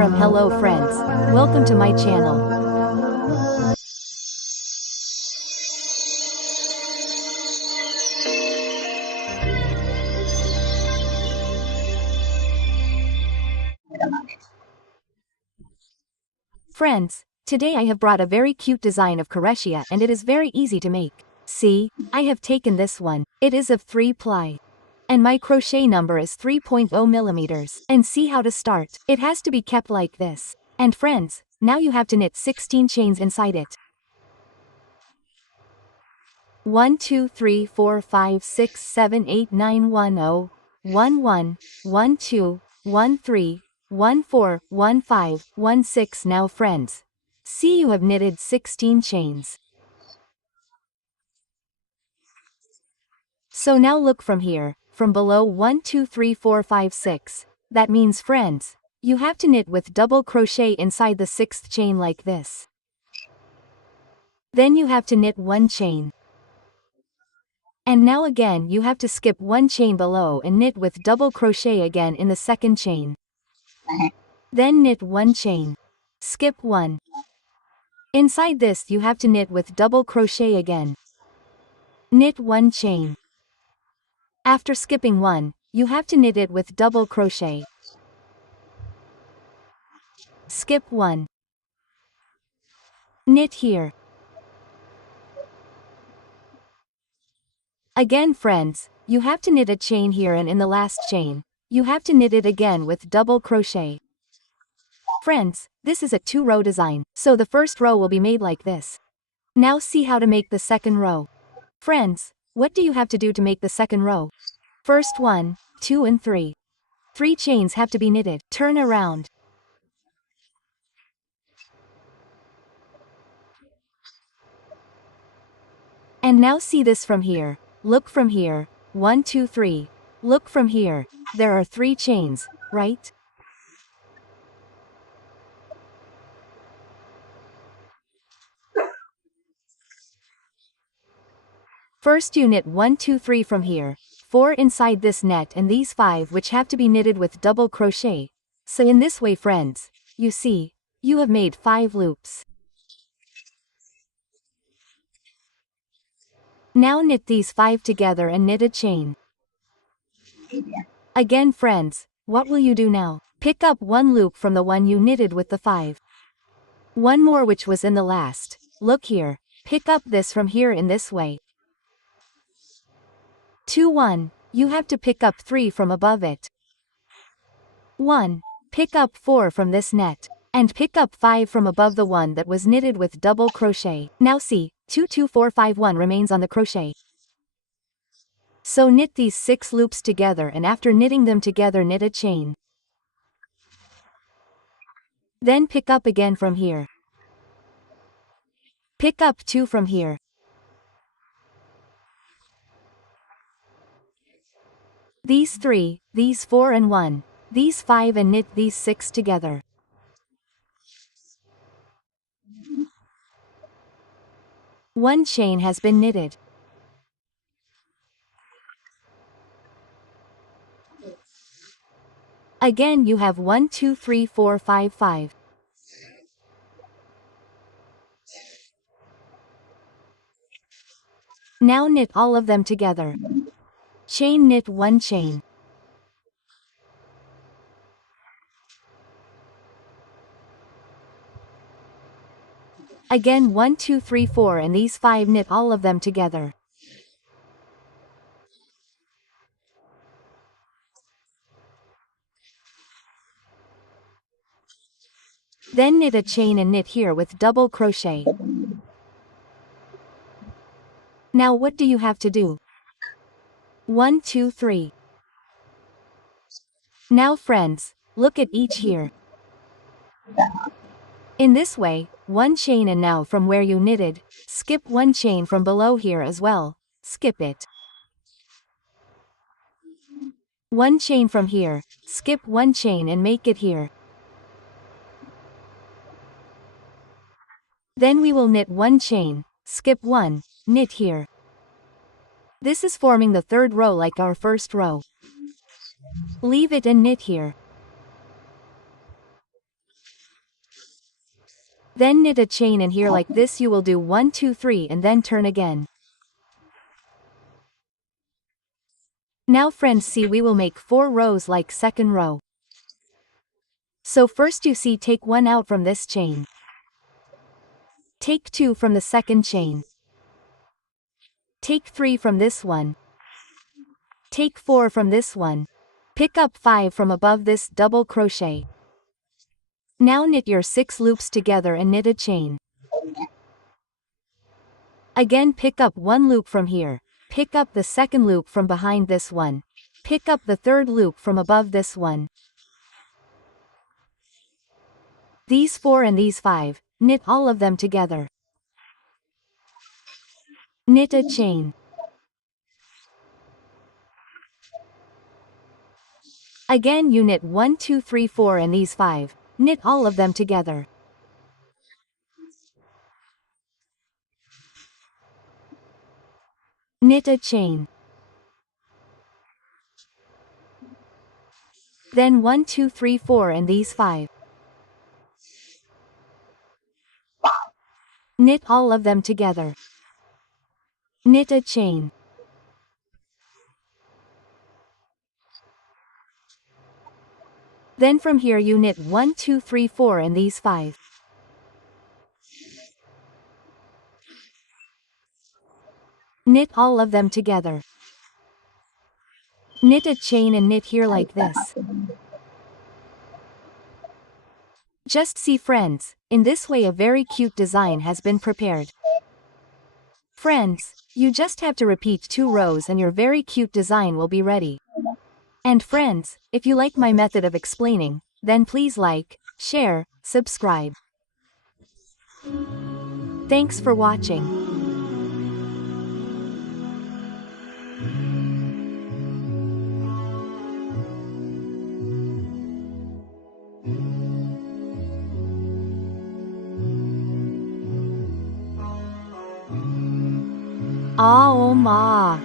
Param hello friends, welcome to my channel. Friends, today I have brought a very cute design of Karesia and it is very easy to make. See, I have taken this one, it is of 3 ply. And my crochet number is 3.0 millimeters. And see how to start. It has to be kept like this. And friends, now you have to knit 16 chains inside it. 1 2 3 4 5 6 7 8 9 1 0 1 1 1 2 1 3 1 4 1 5 1 6. Now friends, see you have knitted 16 chains. So now look from here, from below 1 2 3 4 5 6. That means friends, you have to knit with double crochet inside the 6th chain like this. Then you have to knit 1 chain. And now again you have to skip 1 chain below and knit with double crochet again in the 2nd chain. Then knit 1 chain. Skip 1. Inside this you have to knit with double crochet again. Knit 1 chain. After skipping 1, you have to knit it with double crochet. Skip 1. Knit here. Again friends, you have to knit a chain here and in the last chain, you have to knit it again with double crochet. Friends, this is a 2-row design, so the first row will be made like this. Now see how to make the second row. Friends, what do you have to do to make the second row? First 1, 2 and 3. 3 chains have to be knitted. Turn around. And now see this from here. Look from here. 1 2 3. Look from here. There are 3 chains, right? First you knit 1 2 3 from here. 4 inside this net and these 5 which have to be knitted with double crochet. So in this way friends, you see, you have made 5 loops. Now knit these 5 together and knit a chain. Again friends, what will you do now? Pick up 1 loop from the one you knitted with the 5. 1 more which was in the last. Look here, pick up this from here in this way. 2 1, you have to pick up 3 from above it. 1, pick up 4 from this net. And pick up 5 from above the one that was knitted with double crochet. Now see, 2 2 4 5 1 remains on the crochet. So knit these 6 loops together and after knitting them together knit a chain. Then pick up again from here. Pick up 2 from here. These 3, these 4 and 1, these 5 and knit these 6 together. One chain has been knitted. Again you have 1 2 3 4 5 5. Now knit all of them together. Chain knit 1 chain. Again 1 2 3 4 and these 5 knit all of them together. Then knit a chain and knit here with double crochet. Now what do you have to do? 1 2 3. Now friends, look at each here. In this way, 1 chain and now from where you knitted, skip 1 chain from below here as well, skip it. 1 chain from here, skip 1 chain and make it here. Then we will knit 1 chain, skip 1, knit here. This is forming the third row like our first row. Leave it and knit here. Then knit a chain in here like this. You will do 1 2 3 and then turn again. Now friends, see, we will make 4 rows like second row. So first you see, take 1 out from this chain. Take 2 from the second chain. Take 3 from this one. Take 4 from this one. Pick up 5 from above this double crochet. Now knit your 6 loops together and knit a chain. Again pick up 1 loop from here. Pick up the second loop from behind this one. Pick up the third loop from above this one. These 4 and these 5, knit all of them together. Knit a chain. Again you knit 1 2 3 4 and these 5, knit all of them together. Knit a chain. Then 1 2 3 4 and these 5. Knit all of them together. Knit a chain. Then from here you knit 1 2 3 4 and these 5. Knit all of them together. Knit a chain and knit here like this. Just see friends, in this way a very cute design has been prepared. Friends, you just have to repeat 2 rows and your very cute design will be ready. And friends, if you like my method of explaining, then please like, share, subscribe. Thanks for watching. Ah, oh ma.